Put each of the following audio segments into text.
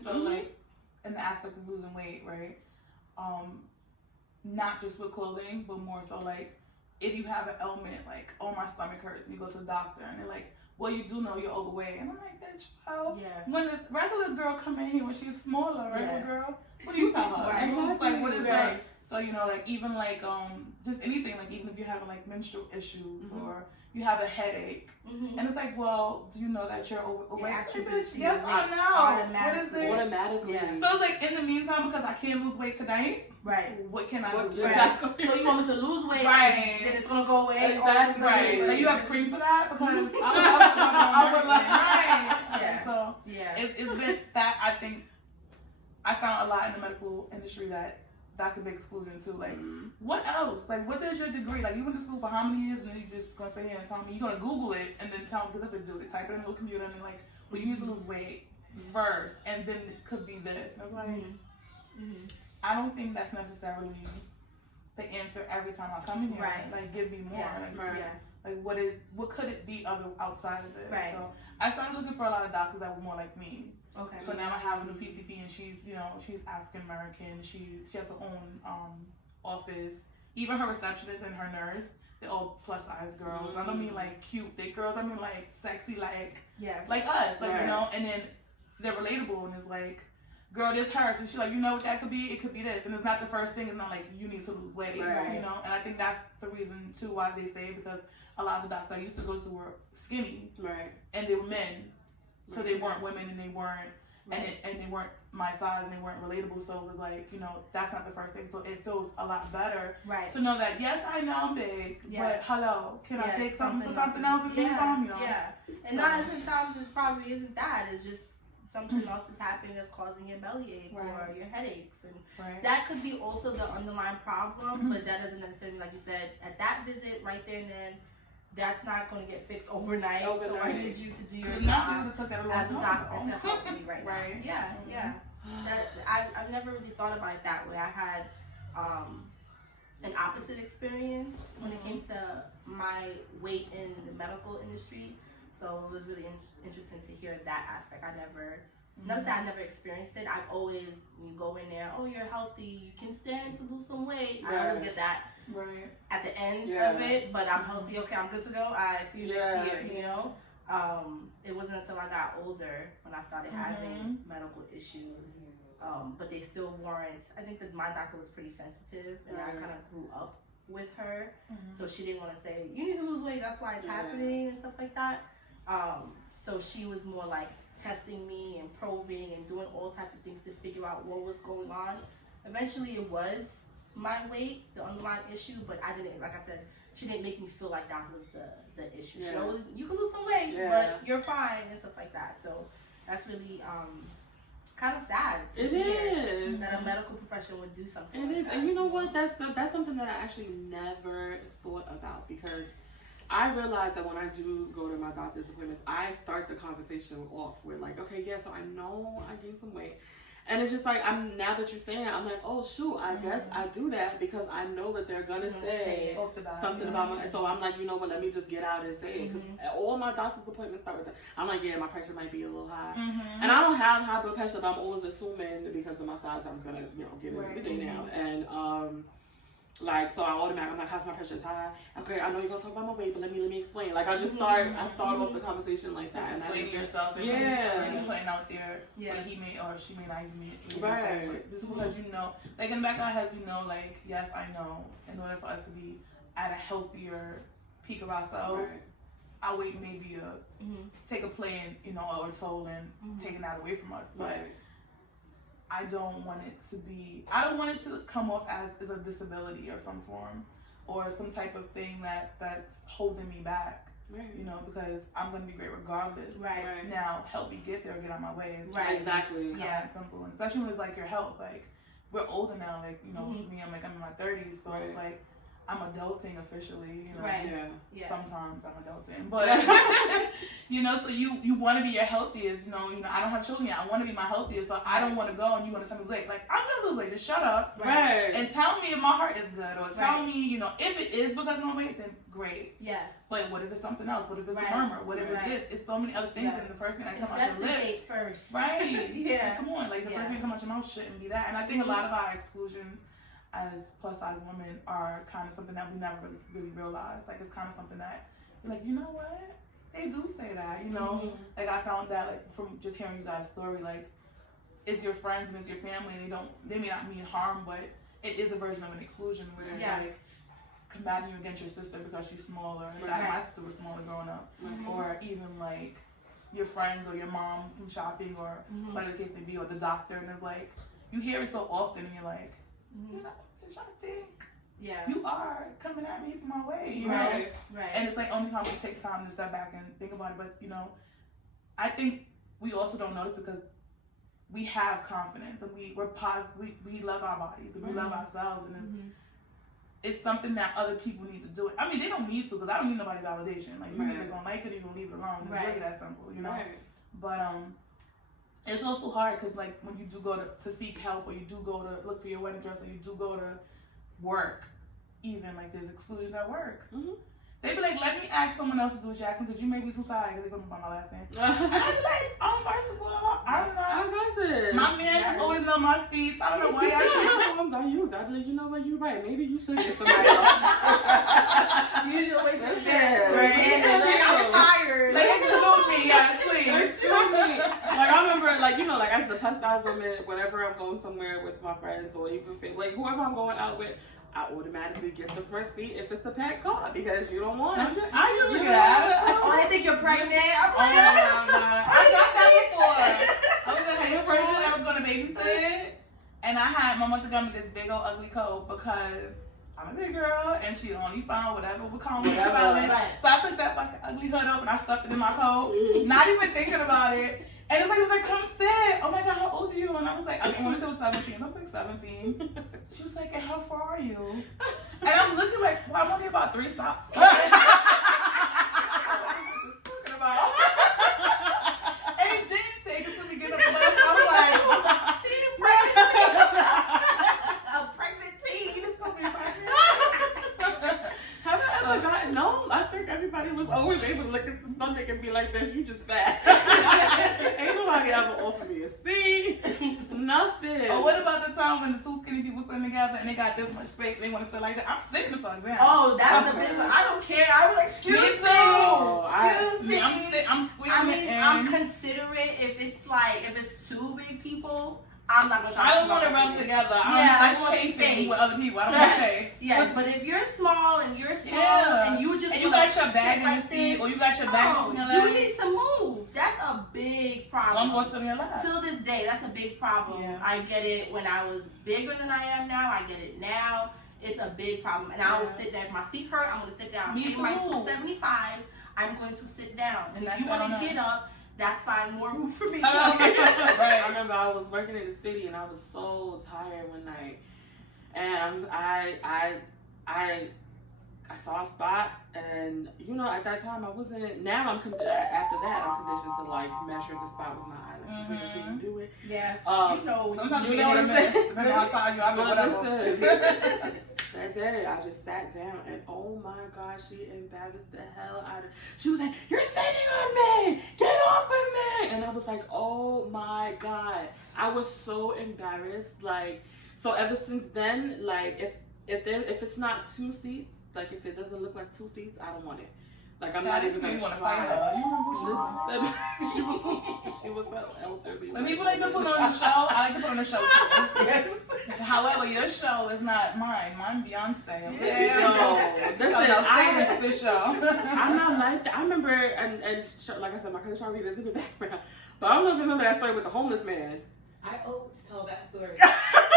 exclusions, so like in the aspect of losing weight, right? Not just with clothing, but more so like if you have an ailment, like, oh, my stomach hurts, and you go to the doctor, and they're like, well, you do know you're overweight. And I'm like, bitch, well, when the regular girl come in here, when she's smaller, regular girl, what do you tell her? Right. Exactly. Like, what is that? So, you know, like, even like, just anything, like, even if you're having like menstrual issues or you have a headache, and it's like, well, do you know that you're overweight? Yes, I know. What is it? Automatically. Yeah. So it's like, in the meantime, because I can't lose weight tonight, what can I do? Right. So you want me to lose weight, then it's going to go away. Exactly. Right. And you have cream for that? Because I would like, right. So it's been that, I think, I found a lot in the medical industry that's a big exclusion too. Like, what else? Like, what is your degree? Like, you went to school for how many years, and then you just gonna sit here and tell me, you're gonna Google it and then tell me, because that's what they do. They type it in the computer and they're like, well, you need to lose weight first, and then it could be this. And I was like, I don't think that's necessarily the answer every time I come in here. Right. Like, give me more. Like, what could it be outside of this? Right. So I started looking for a lot of doctors that were more like me. Okay. So now I have a new PCP, and she's African American. She has her own office. Even her receptionist and her nurse, they're all plus size girls. I don't mean like cute, thick girls. I mean like sexy, like us, like you know. And then they're relatable, and it's like, girl, this hurts, and she's like, you know what that could be? It could be this, and it's not the first thing. It's not like you need to lose weight, you know. And I think that's the reason too why they say, because a lot of the doctors I used to go to were skinny, and they were men. So they weren't women, and they weren't, and they weren't my size, and they weren't relatable. So it was like, you know, that's not the first thing. So it feels a lot better to know that, yes, I know I'm big, but hello, can I take something for something else in the meantime? You know? And 9 out of 10 times it probably isn't that. It's just something else is happening that's causing your bellyache or your headaches, and that could be also the underlying problem. But that doesn't necessarily, like you said, at that visit right there and then, that's not going to get fixed overnight. So I need you to do your job as a doctor to help me right now. I've never really thought about it that way. I had an opposite experience when it came to my weight in the medical industry. So it was really interesting to hear that aspect. Not that I never experienced it. I've always, you go in there, oh, you're healthy, you can stand to lose some weight. I always get that at the end of it, but I'm healthy, okay, I'm good to go. I see you next year, you know? It wasn't until I got older when I started having medical issues, but they still weren't. I think that my doctor was pretty sensitive, and I kind of grew up with her, so she didn't want to say, you need to lose weight, that's why it's happening, and stuff like that. So she was more like testing me and probing and doing all types of things to figure out what was going on. Eventually it was my weight, the underlying issue, but I didn't, like I said, she didn't make me feel like that was the issue. She always, you can lose some weight, but you're fine, and stuff like that. So that's really kind of sad to hear that a medical profession would do something like that. And you know what, that's something that I actually never thought about, because I realize that when I do go to my doctor's appointments, I start the conversation off with like, okay, so I know I gained some weight. And it's just like, now that you're saying it, I'm like, oh shoot, I guess I do that because I know that they're going to say something about my, so I'm like, you know what, let me just get out and say it. Because all my doctor's appointments start with that. I'm like, my pressure might be a little high. And I don't have high blood pressure, but I'm always assuming because of my size, I'm going to, get it every day now. And, so I automatically, I'm like, how's my pressure is high? Okay, I know you're gonna talk about my weight, but let me explain. Like, I just start off the conversation like that. And explain yourself. And you're putting out there what he may or she may not even say. Just because you know, like in the back of our head, we know, like, yes, I know, in order for us to be at a healthier peak of ourselves, our weight may be take a play, or toll and taking that away from us. But I don't want it to come off as a disability or some form or some type of thing that's holding me back, because I'm going to be great regardless. Now, help me get there or get out of my way. Exactly. Yeah, simple. And especially when it's like your health. Like, we're older now. Like, me, I'm in my 30s. So it's like, I'm adulting officially, you know. Right. Yeah. Sometimes I'm adulting, but you know, so you want to be your healthiest, you know. I don't have children yet. I want to be my healthiest, so I don't want to go and you want to send me weight. Like, I'm gonna lose weight. Just shut up, Right? And tell me if my heart is good, or tell me, you know, if it is because of my weight, then great. Yes. But what if it's something else? What if it's a murmur? What if it's this? It's so many other things, and the first thing that comes out your lips, first. right? Yeah. Like, come on, like the first thing that comes out your mouth shouldn't be that. And I think a lot of our exclusions as plus size women are kind of something that we never really realize. Like, it's kind of something that you're like, you know what? They do say that, you know. Like, I found that, like, from just hearing you guys' story, like, it's your friends and it's your family, and they may not mean harm, but it is a version of an exclusion where it's like combating you against your sister because she's smaller. Like, my sister was smaller growing up, or even like your friends or your mom from shopping, or whatever the case may be, or the doctor, and it's like you hear it so often, and you're like, you know, bitch, I think you are coming at me from my way, you know? Right. And it's like only time we take time to step back and think about it. But you know, I think we also don't notice because we have confidence and we're positive. We love our bodies and we love ourselves, and it's something that other people need to do. I mean, they don't need to, because I don't need nobody's validation. Like, you either gonna like it or you gonna leave it alone. It's really that simple, you know. But it's also hard because, like, when you do go to seek help, or you do go to look for your wedding dress, or you do go to work, even, like, there's exclusion at work. They be like, let me ask someone else to do it, Jackson, because you may be too tired, because they're going to be by my last name. And I be like, first of all, I'm not. My man always know my speeds. I don't know why y'all should. I use that. I'd be like, you know what, you're right. Maybe you should get somebody else. You should wait till I'm tired. Like, exclude me, yes, please. Excuse me. Like, I remember, like, you know, like, as the plus size woman, whenever I'm going somewhere with my friends, or even, like, whoever I'm going out with, I automatically get the front seat if it's a packed car, because you don't want it. I usually get out. Oh, they think you're pregnant. I'm like, I got that before. I was in high school, I was going to babysit, and I had my mother got me this big old ugly coat because I'm a big girl, and she only found whatever would come with it. So I took that fucking ugly hood up and I stuffed it in my coat, not even thinking about it. And it was like, come sit. Oh my God, how old are you? And I was like, I wanted to say 17. I was like 17. She was like, and how far are you? And I'm looking like, well, I'm only about 3 stops. What is this talking about? And it didn't take it till we get up the bus. I was like, teen pregnancy. A pregnant teen. It's going to be pregnant. Have I ever gotten? No, I think everybody was always able to look at the stomach and be like, "Bitch, you just fat." Ain't nobody ever offered me a seat. Nothing. Or what about the time when the two skinny people sitting together and they got this much space, they want to sit like that? I'm sitting the fuck down. oh, that's the big one. I don't care. I was like, excuse me. Excuse me. I'm squeezing I mean, it in. I'm considerate if it's two big people. I'm not gonna. I don't want to rub together. I don't like chafing with other people. I don't want to chafe. Yes, but if you're small and you're small and you just you got your bag in the seat, or you got your bag on your leg, you need to move. That's a big problem. One more to your left. Till this day, that's a big problem. Yeah. I get it when I was bigger than I am now. I get it now. It's a big problem, and I will sit there. If my feet hurt, I'm gonna sit down. Me too. My 275. I'm going to sit down. And if you want to get up, that's fine. More room for me. Right. I remember I was working in the city and I was so tired one night, and I saw a spot, and you know, at that time I wasn't. Now after that I'm conditioned to like measure the spot with my eye. Like, can you do it? Yes. Sometimes you know what I'm saying. That day I just sat down, and oh my gosh, she embarrassed the hell out of. She was like, "You're sitting on me! Get off of me!" And I was like, "Oh my God!" I was so embarrassed. Like, so ever since then, like if it's not 2 seats, like if it doesn't look like 2 seats, I don't want it. Like, I'm not even gonna try. She was so elderly. When people like to put on the show, I like to put on the show too. Yes. However, your show is not mine. Mine Beyonce. Okay? No, this show. I'm not like that. I remember, and like I said, my cousin Charlie is in the background. But I don't know if you remember that story with the homeless man. I always tell that story. I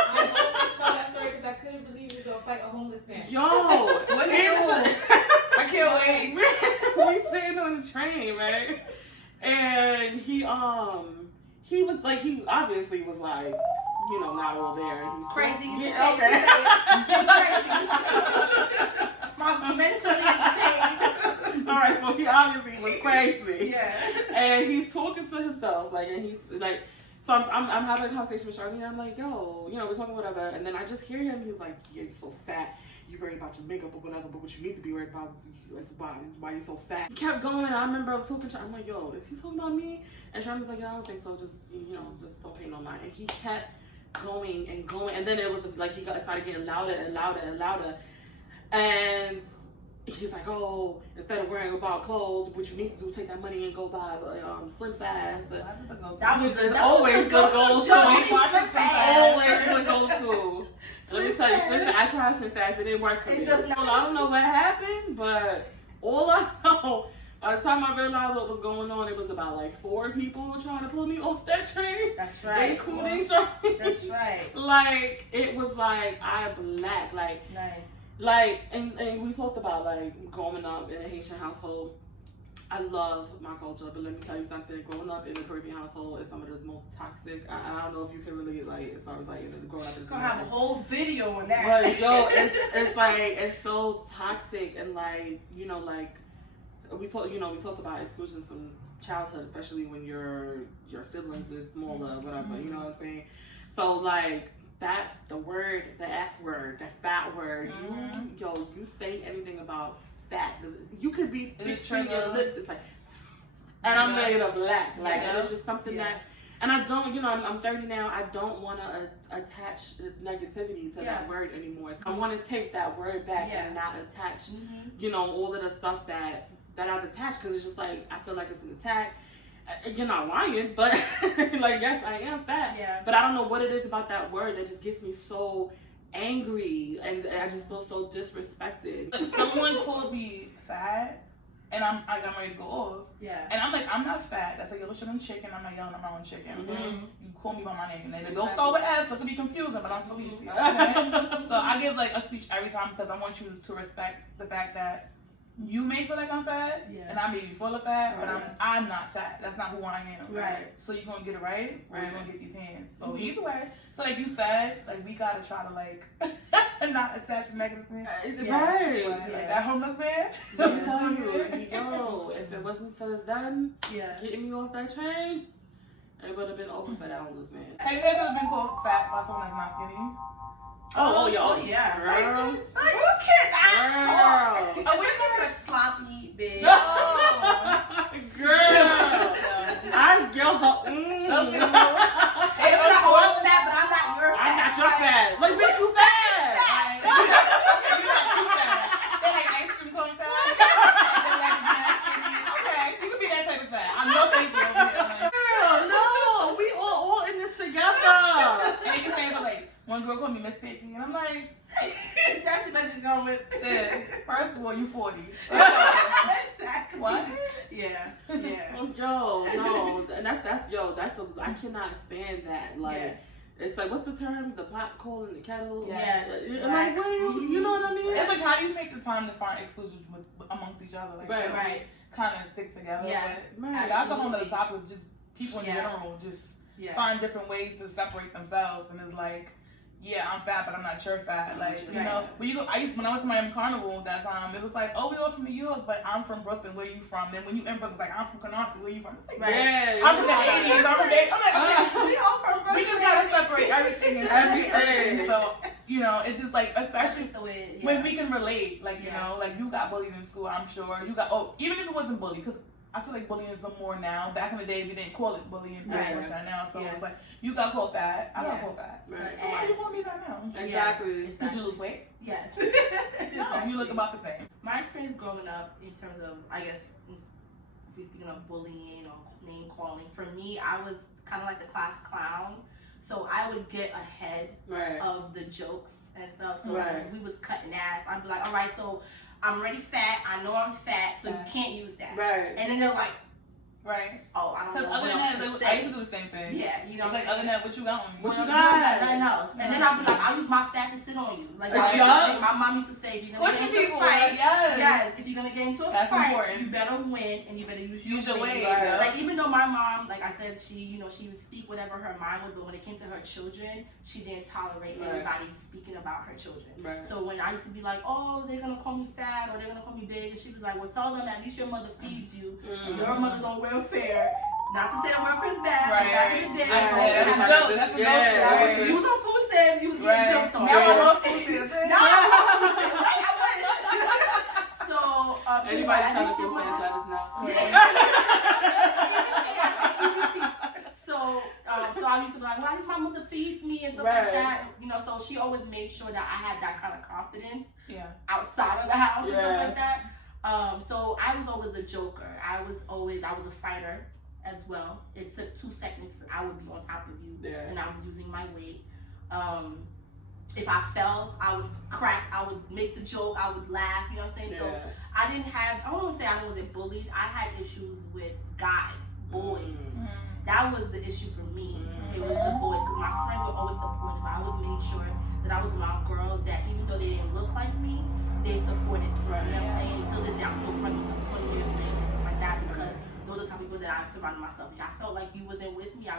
always tell that story because I couldn't believe you was gonna fight a homeless man. Yo, what did you do? I can't wait. We sitting on the train, right? And he was like, he obviously was like, you know, not all there. Crazy. Yeah, okay. Crazy. crazy. Yeah. And he's talking to himself, like, and he's like, so I'm having a conversation with Charlene, and I'm like, yo, you know, we're talking whatever, and then I just hear him. He's like, yeah, you're so fat. You worried about your makeup or whatever, but what you need to be worried about is why you're so fat. He kept going. I remember I was talking to him. I'm like, yo, is he talking about me? And Charlene's like, yeah, I don't think so. Just, you know, just don't pay no mind. And he kept going and going, and then it was like started getting louder and louder and louder, and he's like, oh, instead of worrying about clothes, what you need to do is take that money and go buy Slim Fast. That was always the go-to. Always the go-to. Let me tell you, Slim Fast, I tried Slim Fast, it didn't work for me. I don't know what happened, but all I know, by the time I realized what was going on, it was about like 4 people trying to pull me off that train. That's right. Including Charlene. That's right. Like, it was like, I black. Like, nice. Like, and we talked about, like, growing up in a Haitian household. I love my culture, but let me tell you something. Growing up in a Caribbean household is some of the most toxic. I don't know if you can relate, like, as far as, like, growing up in Gonna have a whole video on that. But, yo, it's like, it's so toxic, and, like, you know, like, we talked about exclusions from childhood, especially when your siblings is smaller, whatever, you know what I'm saying? So, like, that's the word, the S word, the fat word. You say anything about fat, you could be fixing your lips. It's like, and I'm made of black. Like, and it's just something that, and I don't, you know, I'm 30 now. I don't want to attach negativity to that word anymore. I want to take that word back and not attach, you know, all of the stuff that I've attached, because it's just like, I feel like it's an attack. You're not lying, but like, yes, I am fat. Yeah. But I don't know what it is about that word that just gets me so angry, and I just feel so disrespected. Someone called me fat, and I'm ready to go off. Yeah. And I'm like, I'm not fat. That's like, yo, shit, I'm chicken. I'm not yelling at my own chicken. You call me by my name. And they don't start with S, so it could be confusing, but I'm Felicia. Okay? So I give like a speech every time, because I want you to respect the fact that you may feel like I'm fat, and I may be full of fat, but I'm not fat. That's not who I am. Right. So you're gonna get it right, or you're gonna get these hands. So either way. So like you said, like we gotta try to like not attach negative things. Right. Like that homeless man. Let me tell you, yo, if it wasn't for them getting me off that train, it would have been over for that homeless man. Have you guys ever been called fat by someone that's not skinny? Oh, yeah. Girl. You cannot talk. Oh, we're talking a sloppy bitch. Girl. I'm your Hey, I'm not all fat, but I'm not your fat. I'm not your fat. Like, bitch, you fat. You're not too fat. They like ice cream cone fat. They like skinny. Okay, you could be that type of fat. I'm no thank you over here. Girl, no. We all in this together. And they can say something like, one girl called me Miss Picky, and I'm like, that's the message going with. First of all, you 40. Exactly. What? Yeah. Yo, no, that's I cannot stand that. Like, it's like, what's the term? The pot calling the kettle. Yes. Like, what? You know what I mean? It's like, how do you make the time to find exclusions amongst each other? Like, right. Kind of stick together. Yeah. But that's a whole other topic. Is just people in general just find different ways to separate themselves, and it's like, yeah, I'm fat, but I'm not your fat. Like, you know, when you go, when I went to Miami Carnival that time, it was like, oh, we all from New York, but I'm from Brooklyn. Where you from? Then when you in Brooklyn, like, I'm from Canarsie. Where you from? Like, I'm from the 80s. I'm from the 80s. I'm like, okay, we all from Brooklyn. We just gotta separate everything and everything. So, you know, it's just like, especially the way when we can relate. Like, you know, like you got bullied in school. I'm sure you got. Oh, even if it wasn't bullied, because I feel like bullying is more now. Back in the day, we didn't call it bullying. Right now, so it's like, you got called fat, I got called fat. Right. So why you call me that now? Exactly. Did you lose weight? Yes. No, you look about the same. My experience growing up in terms of, I guess, if we're speaking of bullying or name calling, for me, I was kind of like the class clown. So I would get ahead of the jokes and stuff. So when we was cutting ass, I'd be like, all right, so I'm already fat. I know I'm fat, so you can't use that. Right. And then they're like, Right. Oh, I don't Because know. other than what that, else to I used say. to do the same thing. Yeah, you know. It's like, other than that, what you got on me? What you You got? got nothing else. And then I'll be like, I'll use my fat to sit on you. Like, my mom used to say, if you're gonna Squishing get into people, a fight, yes. if you're gonna get into a That's fight, important. you better win and you better use your weight. Right. Like, even though my mom, like I said, she would speak whatever her mind was, but when it came to her children, she didn't tolerate anybody speaking about her children. Right. So when I used to be like, oh, they're gonna call me fat or they're gonna call me big, and she was like, well, tell them at least your mother feeds you, and your mother's on welfare. Not to say that welfare is bad, but back in the day, that's a joke. That's a joke. You was on food stamps, you was getting joked on. Now I'm on food stamps. Now I'm on food stamps. I wish. So, anybody trying to food stamps, let us know. So I used to be like, well, at least my mother feeds me and stuff like that. You know, so she always made sure that I had that kind of confidence outside of the house and stuff like that. So I was always a joker. I was a fighter as well. It took 2 seconds for I would be on top of you, and I was using my weight. If I fell, I would crack. I would make the joke. I would laugh. You know what I'm saying? So I didn't have. I don't want to say I wasn't bullied. I had issues with guys, boys. That was the issue for me. It was the boys, because my friends were always supportive. I always made sure that I was around girls that, even though they didn't look like me, they supported me. You know what I'm saying? Until this day, I'm still friends with them 20 years later and stuff like that, because those are the type of people that I surrounded myself with. I felt like you wasn't with me.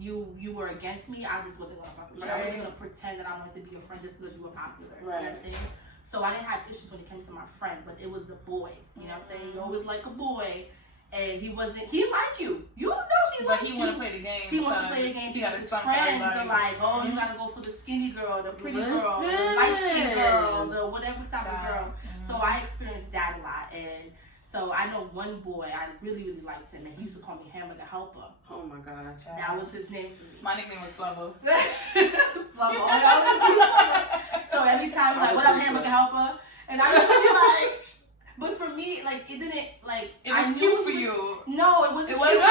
You were against me. I just wasn't gonna fuck with you. I wasn't gonna pretend that I wanted to be your friend just because you were popular. You know what I'm saying? So I didn't have issues when it came to my friends, but it was the boys. You know what I'm saying? You always like a boy. And he liked you. You know he liked you. But he want to play the game. He wants to play the game because his friends are like, oh, you gotta go for the skinny girl, the pretty girl, the light skinned girl, the whatever type of girl. So I experienced that a lot. And so I know one boy, I really, really liked him, and he used to call me Hamburger Helper. Oh my gosh. That was his name for me. My nickname was Flubber. Flubber. So every time, like, what up, Hamburger Helper? And I used to be like, but for me, like, it didn't, like, it was cute for you. No, it wasn't cute.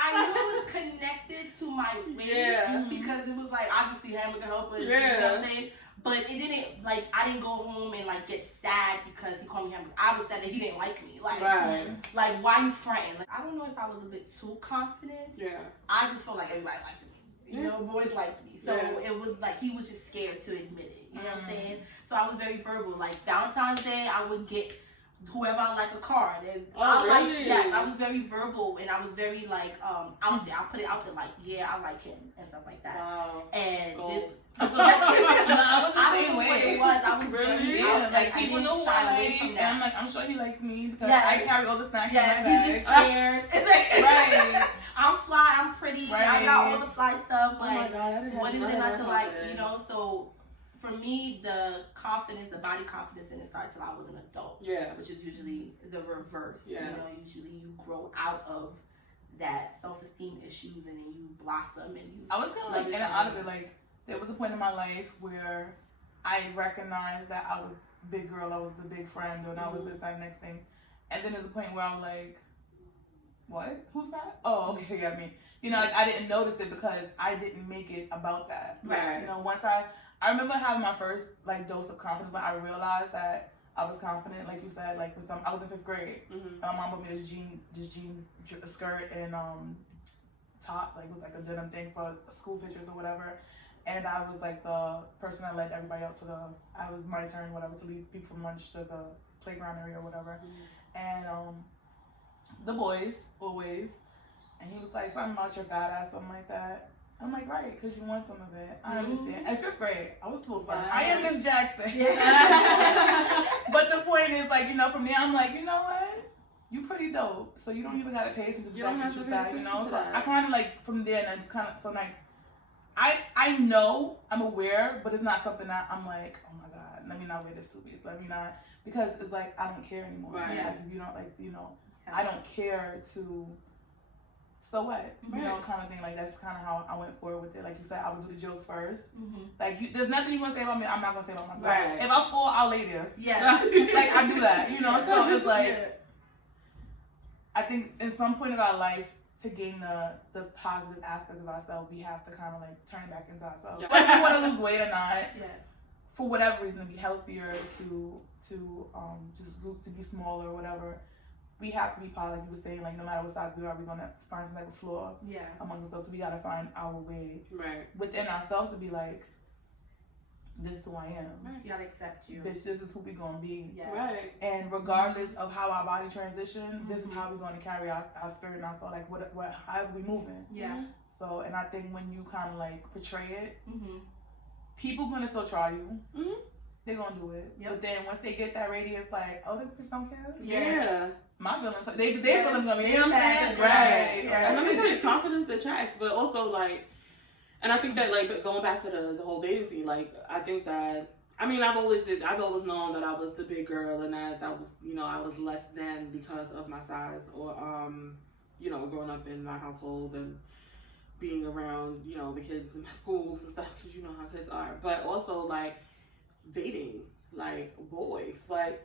I knew it was connected to my weight because it was like, obviously Hamburger Helper, you know what I'm saying? But it didn't, like, I didn't go home and, like, get sad because he called me Hamburger. I was sad that he didn't like me. Like, like, why you fronting? Like, I don't know if I was a bit too confident. I just felt like everybody liked me. You know, boys liked me. So it was like, he was just scared to admit it. You know what I'm saying? So I was very verbal. Like, Valentine's Day, I would get whoever I like a card. And I was very verbal, and I was very, like, out there. I put it out there, like, yeah, I like him and stuff like that. Wow. And this. I was the same way. What it was. I was really like, people know why I like him. And I'm like, I'm sure he likes me because I carry all the snacks in my bag. He's just scared. Right. I'm fly. I'm pretty. Right. I got all the fly stuff. Like, oh my God, what is it not to like? You know, so. For me, the confidence, the body confidence didn't start till I was an adult. Which is usually the reverse. You know, usually you grow out of that self-esteem issues and then you blossom and you. I was kind of like in and out of it. Like, there was a point in my life where I recognized that I was big girl, I was the big friend, and I was this, that, next thing. And then there's a point where I'm like, what? Who's that? Oh, okay, yeah, me. You know, like, I didn't notice it because I didn't make it about that. Right. You know, once I remember having my first, like, dose of confidence, but I realized that I was confident, like you said, like, I was in 5th grade. My mom bought me this jean skirt and top, like, it was like a denim thing for school pictures or whatever. And I was like the person that led everybody else I was my turn, whatever, to lead people from lunch to the playground area or whatever. And the boys, always, and he was like, something about your fat ass, something like that. I'm like, right, because you want some of it. I understand. At 5th grade, I was full fun. I am Miss Jackson. But the point is, like, you know, for me, I'm like, you know what? You pretty dope. So you don't even got to pay attention to the fact that you're fat, you know? So I kind of, like, from there, and I just kind of, so, like, I know, I'm aware, but it's not something that I'm like, oh my God, let me not wear this 2 weeks. Let me not, because it's like, I don't care anymore. Like, if you don't, like, you know, I don't care to, so what? You know, kind of thing. Like, that's kind of how I went forward with it. Like you said, I would do the jokes first. Like, there's nothing you want to say about me, I'm not going to say about myself. Right. If I fall, I'll lay there. Like, I do that, you know? So it's like, I think in some point of our life, to gain the positive aspect of ourselves, we have to kind of, like, turn back into ourselves. Whether we want to lose weight or not, for whatever reason, to be healthier, to just look to be smaller or whatever, we have to be positive. Like you were saying, like no matter what size we are, we're gonna find some type of flaw amongst us. So we gotta find our way within ourselves to be like, this is who I am. Right. You gotta accept you. Bitch, this is who we gonna be. Yes. Right. And regardless of how our body transition, this is how we're gonna carry our spirit and our soul. Like what how are we moving? Yeah. So, and I think when you kind of like portray it, people gonna still try you. They're gonna do it. Yep. But then once they get that radius, like, oh, this bitch don't care. Yeah. My feelings, they feelings gonna be, you know what I'm saying? Right. And let me tell you, confidence attracts, but also like, and I think that like going back to the whole dating scene, like I think that I've always known that I was the big girl and that I was I was less than because of my size or growing up in my household and being around the kids in my schools and stuff because you know how kids are, but also like dating like boys, like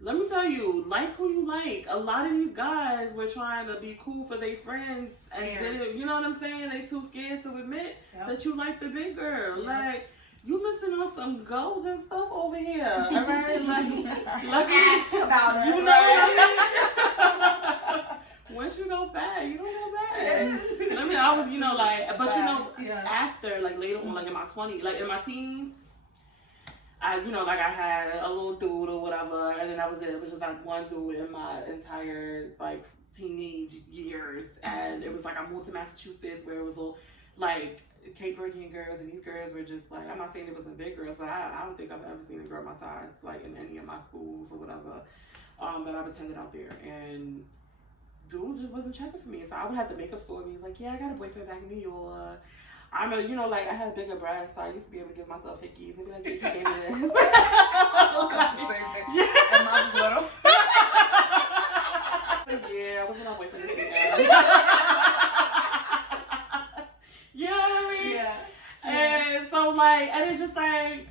let me tell you, like who you like. A lot of these guys were trying to be cool for their friends and didn't, you know what I'm saying? They too scared to admit that you like the big girl. Like, you missing on some gold and stuff over here, all right? Like ask about it. You know what I mean? Once you go fat, you don't go bad. And I was, after, like later on, like in my 20s, like in my teens, I had a little dude or whatever, and then that was it. It was just like one dude in my entire like teenage years, and it was like I moved to Massachusetts where it was all like Cape Verdean girls, and these girls were just like, I'm not saying it wasn't big girls, but I don't think I've ever seen a girl my size like in any of my schools or whatever that I've attended out there, and dudes just wasn't checking for me. So I would have to make up stories like, yeah, I got a boyfriend back in New York. I'm I had bigger breasts, so I used to be able to give myself hickeys and be like, yeah, you gave me this. And mine's little. Yeah, I wasn't on boyfriend this weekend. You know what I mean? Yeah. And so like, and it's just like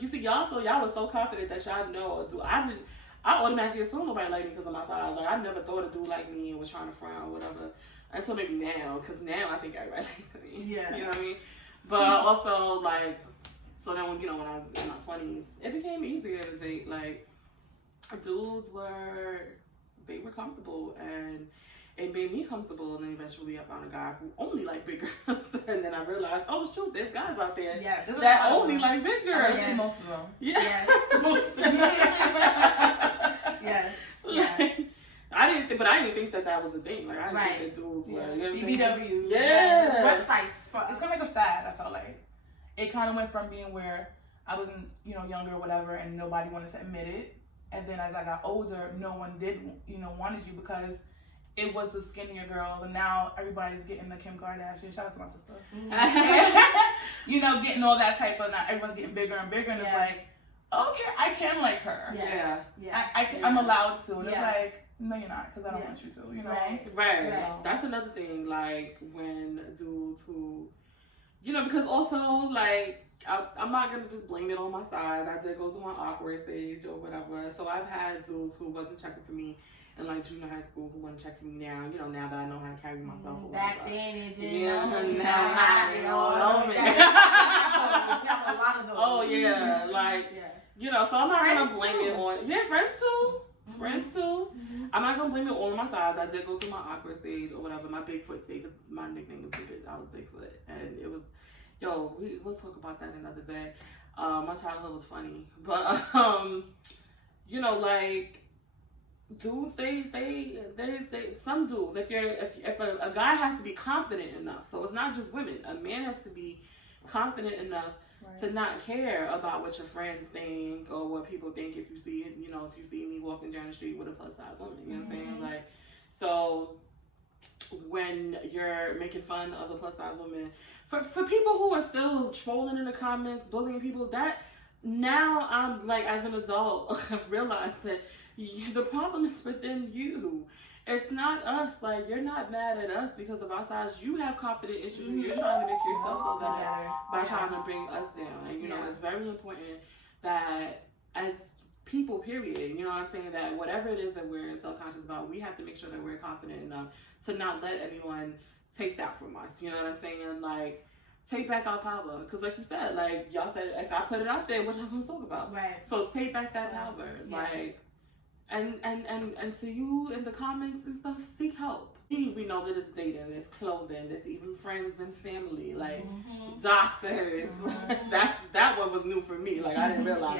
you see y'all was so confident that y'all know, dude, I automatically assumed nobody liked me because of my size. Like I never thought a dude like me and was trying to frown or whatever. Until maybe now, because now I think everybody likes me. Yeah. You know what I mean? But also, like, so then when I was in my 20s, it became easier to date. Like, dudes they were comfortable, and it made me comfortable. And then eventually I found a guy who only liked big girls. And then I realized, oh, it's true, there's guys out there that only like big girls. Yeah. Most of them. Yeah. Yes. Most of them. Yes. Like, I didn't think that was a thing. Like I didn't think that dudes were. You know BBW. Yeah. Websites. It's kind of like a fad. I felt like it kind of went from being where I was younger or whatever, and nobody wanted to admit it, and then as I got older, no one did wanted you because it was the skinnier girls, and now everybody's getting the Kim Kardashian. Shout out to my sister. Getting all that type of. Now everyone's getting bigger and bigger, and it's like, okay, I can like her. Yeah. I'm allowed to, and it's like. No, you're not, because I don't want you to, Right. So. That's another thing, like, when dudes who, because also, like, I'm not going to just blame it on my size. I did go through my awkward stage or whatever. So I've had dudes who wasn't checking for me in, like, junior high school who wouldn't check for me now, now that I know how to carry myself or Back whatever. then, it didn't. Yeah, Now they all know me. A lot of those. Oh, yeah, like, so I'm not going to blame it on, friends too. Friends too. I'm not gonna blame it all on my size. I did go through my awkward stage or whatever, my Bigfoot stage. My nickname was Bigfoot. I was Bigfoot, and it was, we'll talk about that another day. My childhood was funny, but like dudes, they some dudes. If a guy has to be confident enough, so it's not just women. A man has to be confident enough. Right. To not care about what your friends think or what people think if you see it, if you see me walking down the street with a plus size woman, you know what I'm saying? Like, so when you're making fun of a plus size woman, for people who are still trolling in the comments, bullying people, that now I'm like, as an adult, I've realized that the problem is within you. It's not us. Like, you're not mad at us because of our size. You have confidence issues and you're trying to make yourself feel better by trying to bring us down. And, it's very important that as people, period, you know what I'm saying, that whatever it is that we're self-conscious about, we have to make sure that we're confident enough to not let anyone take that from us. You know what I'm saying? Like, take back our power. Because like you said, like y'all said, if I put it out there, what y'all gonna talk about? Right. So take back that power. Yeah. Like, and to you in the comments and stuff, seek help. We know that it's dating, it's clothing, it's even friends and family, like doctors. That one was new for me. Like I didn't realize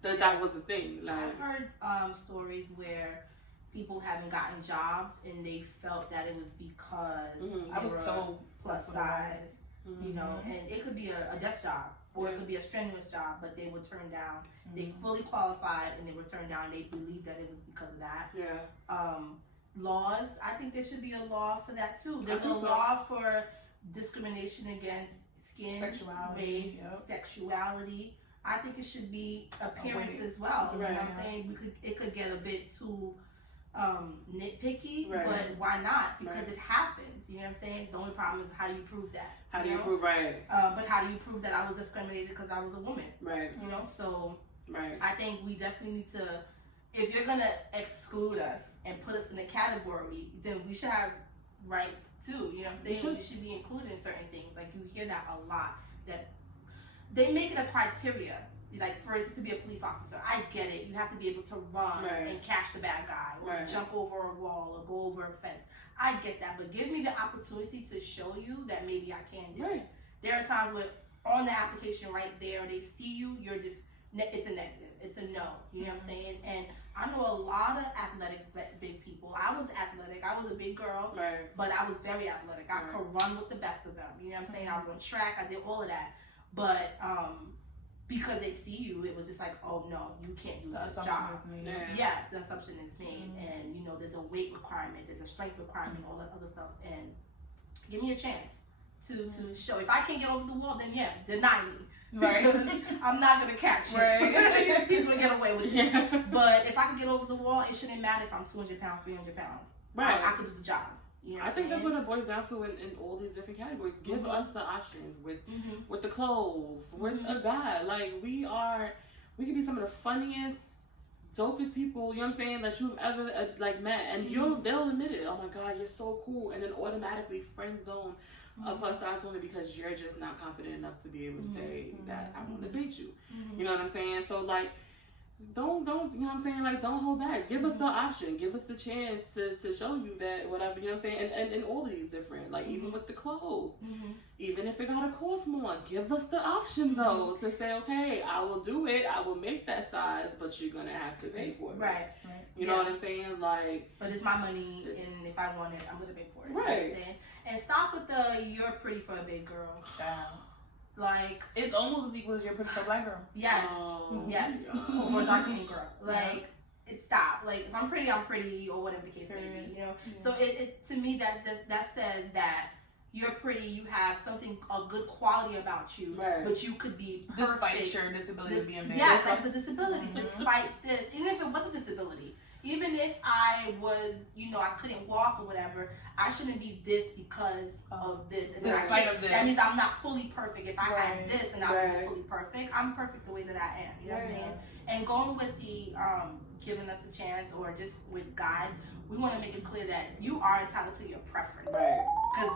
that was a thing. Like I've heard stories where people haven't gotten jobs and they felt that it was because I was so plus size, you know, and it could be a desk job or it could be a strenuous job, but they were turned down. They fully qualified and they were turned down. They believed that it was because of that. Yeah. Laws, I think there should be a law for that too. There's a law for discrimination against skin, sexuality, race, sexuality. I think it should be appearance as well. Right. You know what I'm saying? It could get a bit too nitpicky, right. but why not? Because right. it happens. You know what I'm saying? The only problem is how do you prove that? How do you prove right? But how do you prove that I was discriminated because I was a woman? Right. You know, so right. I think we definitely need to, if you're gonna exclude us and put us in a category, then we should have rights too. You know what I'm saying? We should be included in certain things. Like you hear that a lot. That they make it a criteria. Like for instance, to be a police officer, I get it. You have to be able to run right. and catch the bad guy, or right. jump over a wall, or go over a fence. I get that, but give me the opportunity to show you that maybe I can do right. it. There are times where on the application right there, they see you, you're just, it's a negative, it's a no. You know what I'm saying? And I know a lot of athletic big people. I was athletic. I was a big girl, right. but I was very athletic. I could run with the best of them. You know what I'm saying? I was on track. I did all of that, but because they see you, it was just like, oh no, you can't do this job. Yes, the assumption is made, and you know, there's a weight requirement, there's a strength requirement, all that other stuff. And give me a chance to show. If I can't get over the wall, then yeah, deny me. Right. Because I'm not gonna catch you. Right. People get away with it. But if I can get over the wall, it shouldn't matter if I'm 200 pounds, 300 pounds. Right. I could do the job. You know I think that's what it boils down to in all these different categories. Give us the options with the clothes, with a guy. Like we can be some of the funniest, dopest people, you know what I'm saying, that you've ever like met, and they'll admit it. Oh my God, you're so cool, and then automatically friend zone a plus size woman because you're just not confident enough to be able to say that I want to date you. You know what I'm saying? So like. Don't you know what I'm saying? Like don't hold back. Give us the option. Give us the chance to show you that whatever, you know what I'm saying? And all of these different, like even with the clothes. Even if it gotta cost more, give us the option though to say, okay, I will do it, I will make that size, but you're gonna have to pay for it. Right. You know what I'm saying? Like but it's my money and if I want it, I'm gonna pay for it. Right. You know what I'm saying? And stop with the you're pretty for a big girl style. Like it's almost as equal as you're pretty for a black girl. Yes, yes, or a dark skinned girl. Like it stop. Like if I'm pretty, or whatever the case may be. You know. So it to me that says that you're pretty. You have something a good quality about you, but you could be perfect. Despite your disability being big. Yes, that's a disability. Despite this, even if it was a disability. Even if I was, you know, I couldn't walk or whatever, I shouldn't be this because of this. And despite of this. That means I'm not fully perfect. If I had this, then I would be fully perfect. I'm perfect the way that I am. You know what I'm saying? And going with the giving us a chance, or just with guys, we want to make it clear that you are entitled to your preference. Because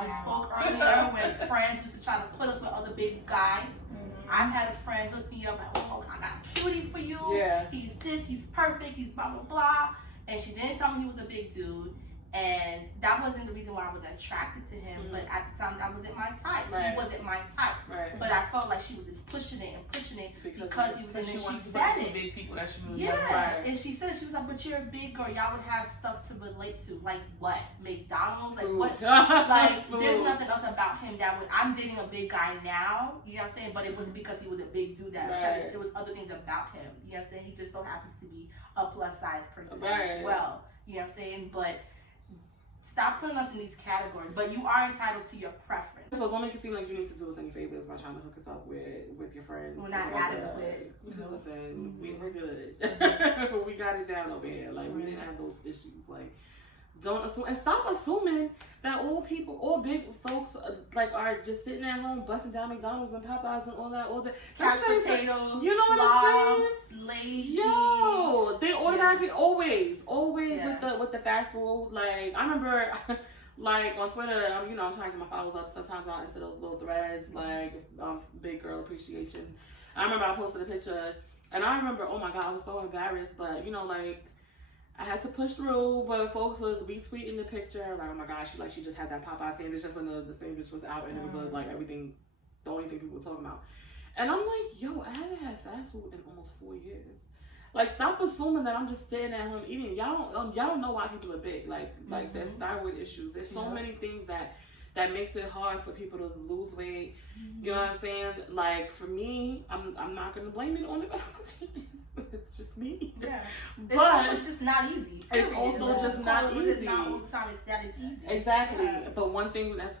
we spoke earlier when friends used to try to put us with other big guys. I've had a friend look me up like, oh, I got a cutie for you. He's this, he's perfect, he's blah, blah, blah. And she didn't tell me he was a big dude. And that wasn't the reason why I was attracted to him. But at the time, that wasn't my type. He wasn't my type. But I felt like she was just pushing it because he was, and then she said it. Big people that she was and she said it. She was like, but you're a big girl. Y'all would have stuff to relate to. Like what? McDonald's? Like what? Like there's nothing else about him that would. I'm dating a big guy now. You know what I'm saying? But it wasn't because he was a big dude. That it was other things about him. You know what I'm saying? He just so happens to be a plus size person as well. You know what I'm saying? But stop putting us in these categories, but you are entitled to your preference. So don't make it seem like you need to do us any favors by trying to hook us up with your friends. We're not adequate. Listen, we're good. We got it down over here. Like we didn't have those issues. Like don't assume, and stop assuming that all big folks are just sitting at home busting down McDonald's and Popeyes and all that. Couch potatoes, you know what I'm saying? Lazy. Yo, they automatically always with the fast food. Like I remember Like on Twitter, I'm trying to get my followers up. Sometimes I'll enter those little threads like big girl appreciation. I remember I posted a picture, and I remember, oh my god, I was so embarrassed, but like I had to push through. But folks was retweeting the picture, like, oh my gosh, she just had that Popeye sandwich just when the sandwich was out, and it was like everything, the only thing people were talking about. And I'm like, yo, I haven't had fast food in almost 4 years. Like, stop assuming that I'm just sitting at home eating. Y'all don't know why people are big. Like there's thyroid issues. There's so many things that makes it hard for people to lose weight. You know what I'm saying? Like, for me, I'm not gonna blame it on the medical things. It's just me. Yeah. But it's also just not easy. It's also just not easy. It's not all the time. It's that it's easy. Exactly. Yeah. But one thing that's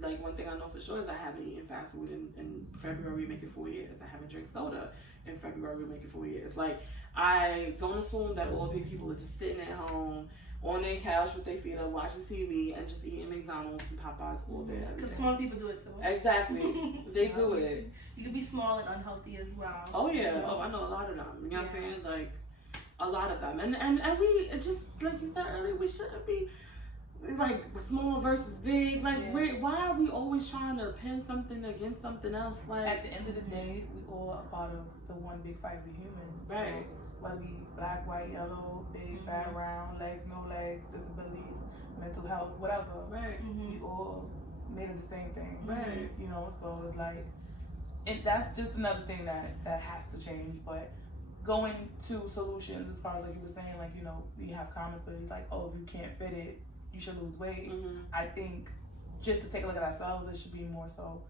like one thing I know for sure is I haven't eaten fast food in February, making 4 years. I haven't drank soda in February, making 4 years. Like, I don't assume that all big people are just sitting at home on their couch with their feet up, watching TV, and just eating McDonald's and Popeyes all day. Because small people do it too. Exactly. They do it. You can be small and unhealthy as well. Oh yeah. Oh, I know a lot of them. You know what I'm saying? Like, a lot of them. And we just, like you said earlier, we shouldn't be like small versus big. Like, why are we always trying to pin something against something else? Like, at the end of the day, we all a part of the one big fight of humans. Right. So, whether we black, white, yellow, big, fat, round, legs, no legs, disabilities, mental health, whatever. Right. We all made of the same thing. Right. So it's like, that's just another thing that has to change. But going to solutions, as far as like you were saying, like, you have comments where like, oh, if you can't fit it, you should lose weight. I think just to take a look at ourselves, it should be more so.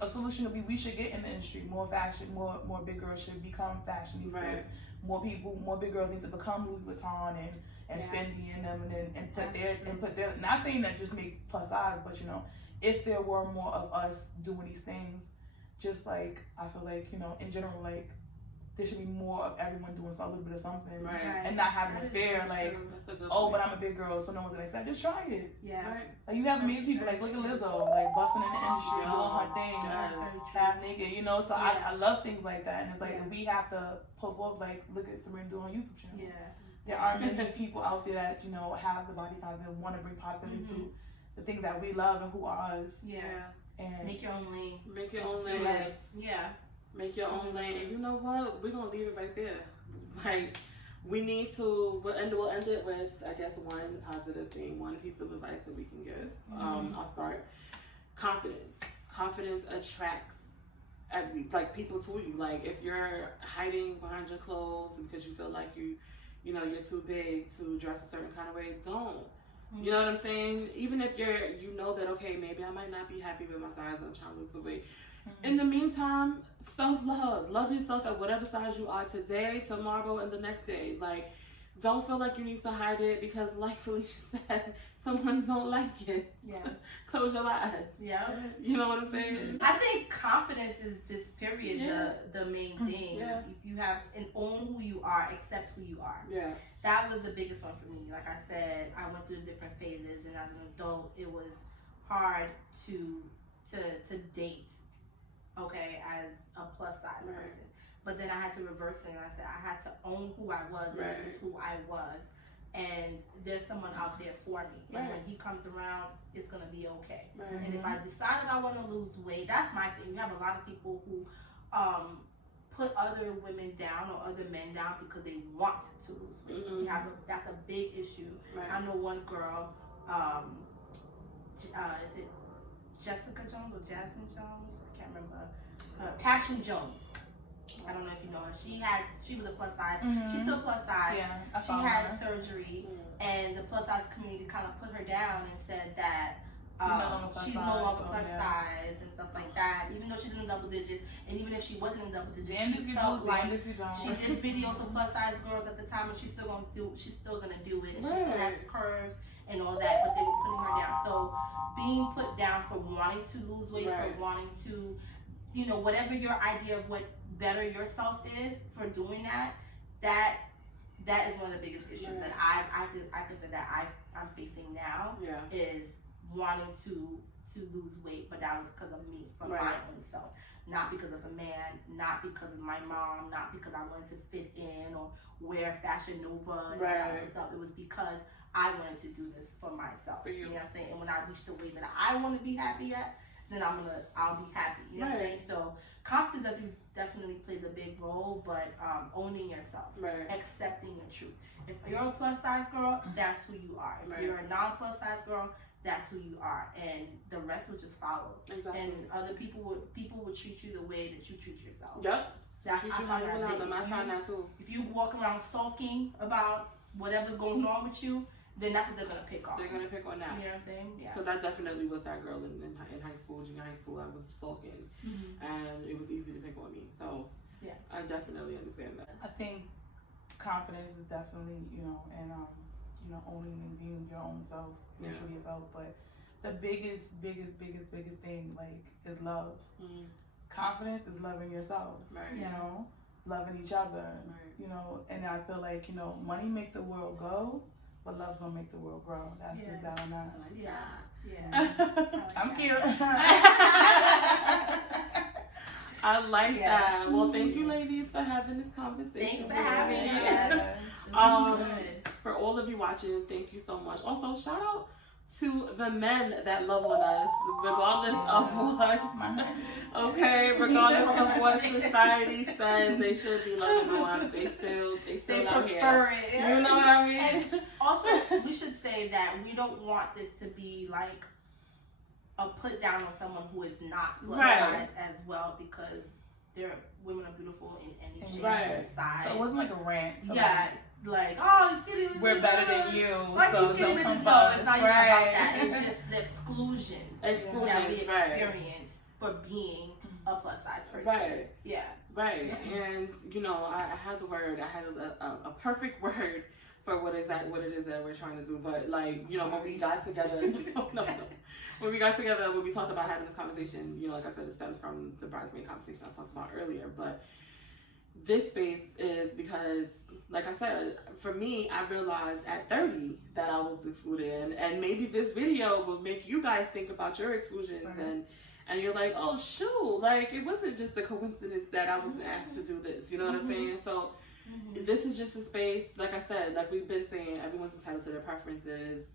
A solution would be we should get in the industry more fashion, more big girls should become fashionistas. Right. More big girls need to become Louis Vuitton and Fendi and them, and put their not saying that just make plus size, but if there were more of us doing these things, just like I feel like in general, like there should be more of everyone doing a little bit of something, and not having a fear like, oh, but I'm a big girl, so no one's gonna accept. Just try it. Yeah. Right. Like, you have amazing people, like look at Lizzo, like busting in the industry, doing her thing, half naked, So I love things like that, and it's like we have to put forth, like, look at Sabrina doing a YouTube channel. Yeah. There are many people out there that have the body positive, want to bring positivity to the things that we love and who are us. Yeah. And make your own lane. Make your own lane. Yeah. Make your own lane. And you know what? We're going to leave it right there. Like, we need to, we'll end it with, I guess, one positive thing, one piece of advice that we can give. I'll start. Confidence. Confidence attracts people to you. Like, if you're hiding behind your clothes because you feel like you're too big to dress a certain kind of way, don't. You know what I'm saying? Even if you know that, okay, maybe I might not be happy with my size and I'm trying to lose the weight. In the meantime, self-love. Love yourself at whatever size you are today, tomorrow, and the next day. Like, don't feel like you need to hide it because, like Felicia said, someone don't like it. Yeah. Close your eyes. Yeah. You know what I'm saying? I think confidence is just the main thing. Yeah. If you have and own who you are, accept who you are. Yeah. That was the biggest one for me. Like I said, I went through different phases, and as an adult, it was hard to date. Okay, as a plus size person. But then I had to reverse it, and I said I had to own who I was, and this is who I was. And there's someone out there for me. And when he comes around, it's going to be okay. And if I decided I want to lose weight, that's my thing. You have a lot of people who put other women down or other men down because they want to lose weight. That's a big issue. I know one girl, is it Jessica Jones or Jasmine Jones? I can't remember. Passion Jones. I don't know if you know her. She was a plus size. She's still plus size. Yeah, she had surgery, and the plus size community kind of put her down and said that she's no longer plus size and stuff like that. Even though she's in double digits, and even if she wasn't in double digits, she felt like she did videos for plus size girls at the time, and she's still gonna do it, and she still has curves and all that. But they were putting her down. So being put down for wanting to lose weight, for wanting to, whatever your idea of what better yourself is for doing that is one of the biggest issues that I can say that I'm facing now is wanting to lose weight, but that was because of me, from my own self, not because of a man, not because of my mom, not because I wanted to fit in or wear Fashion Nova and all that stuff. It was because I wanted to do this for myself. For you. You know what I'm saying? And when I reach the way that I want to be happy at, then I'll be happy. You know what I'm saying? So confidence definitely plays a big role, but owning yourself, accepting your truth. If you're a plus size girl, that's who you are. If you're a non plus size girl, that's who you are, and the rest will just follow. Exactly. And other people would treat you the way that you treat yourself. Yep. That's I find that too. If you walk around sulking about whatever's going on with you, then that's what they're gonna pick on. They're gonna pick on that. You know what I'm saying? Yeah. Because I definitely was that girl in high school, junior high school. I was sulking, and it was easy to pick on me. So yeah, I definitely understand that. I think confidence is definitely, and owning and being your own self, being true to yourself. But the biggest thing, like, is love. Confidence is loving yourself. Right. Loving each other. Right. And I feel like, money make the world go, but love gonna make the world grow. That's just that on that. I'm cute. I like that. Well, thank you, ladies, for having this conversation. Thanks for having us. For all of you watching, thank you so much. Also, shout out to the men that love on us, regardless of what society says they should be loving on. They still out prefer here. It. You know what I mean? And also, we should say that we don't want this to be like a put down on someone who is not plus size as well, because women are beautiful in any shape and size. So it wasn't like a rant. Like, oh, it's getting we're better than you. Like so these skinny bitches, no, it's not even about that. It's just the exclusions that we experience for being a plus size person. Right. Yeah. Right. And I had the word. I had a perfect word for what it is that we're trying to do. But like, when we got together, when we talked about having this conversation, like I said, it stems from the bridesmaid conversation I talked about earlier. But this space is because, like I said, for me, I realized at 30 that I was excluded, and maybe this video will make you guys think about your exclusions, and you're like, oh shoot, like it wasn't just a coincidence that I was asked to do this, you know what I'm saying? So this is just a space, like I said, like we've been saying, everyone's entitled to their preferences,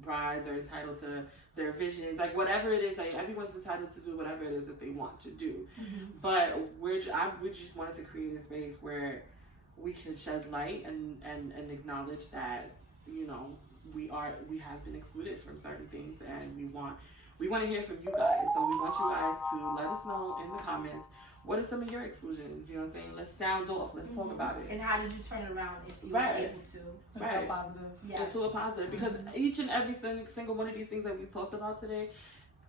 brides are entitled to their visions, like whatever it is, like everyone's entitled to do whatever it is that they want to do. But we just wanted to create a space where we can shed light and acknowledge that, we have been excluded from certain things, and we want to hear from you guys. So we want you guys to let us know in the comments, what are some of your exclusions? You know what I'm saying? Let's sound off. Let's talk about it. And how did you turn around if you were able to? Into a positive. Yes. Into a positive. Because each and every single one of these things that we talked about today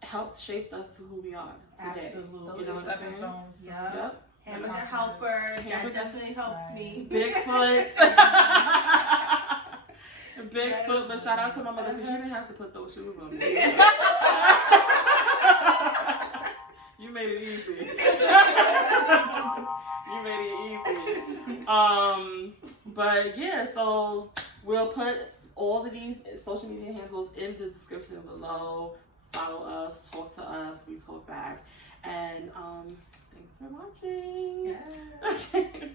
helped shape us to who we are today. Absolutely. You know what I'm saying? Stones. Yep. Hamburger helper. That definitely helped me. Bigfoot. Bigfoot. But shout out to my mother, because she didn't have to put those shoes on me. You made it easy. You made it easy. But yeah, so we'll put all of these social media handles in the description below. Follow us, talk to us, we talk back. And thanks for watching. Yeah. Okay.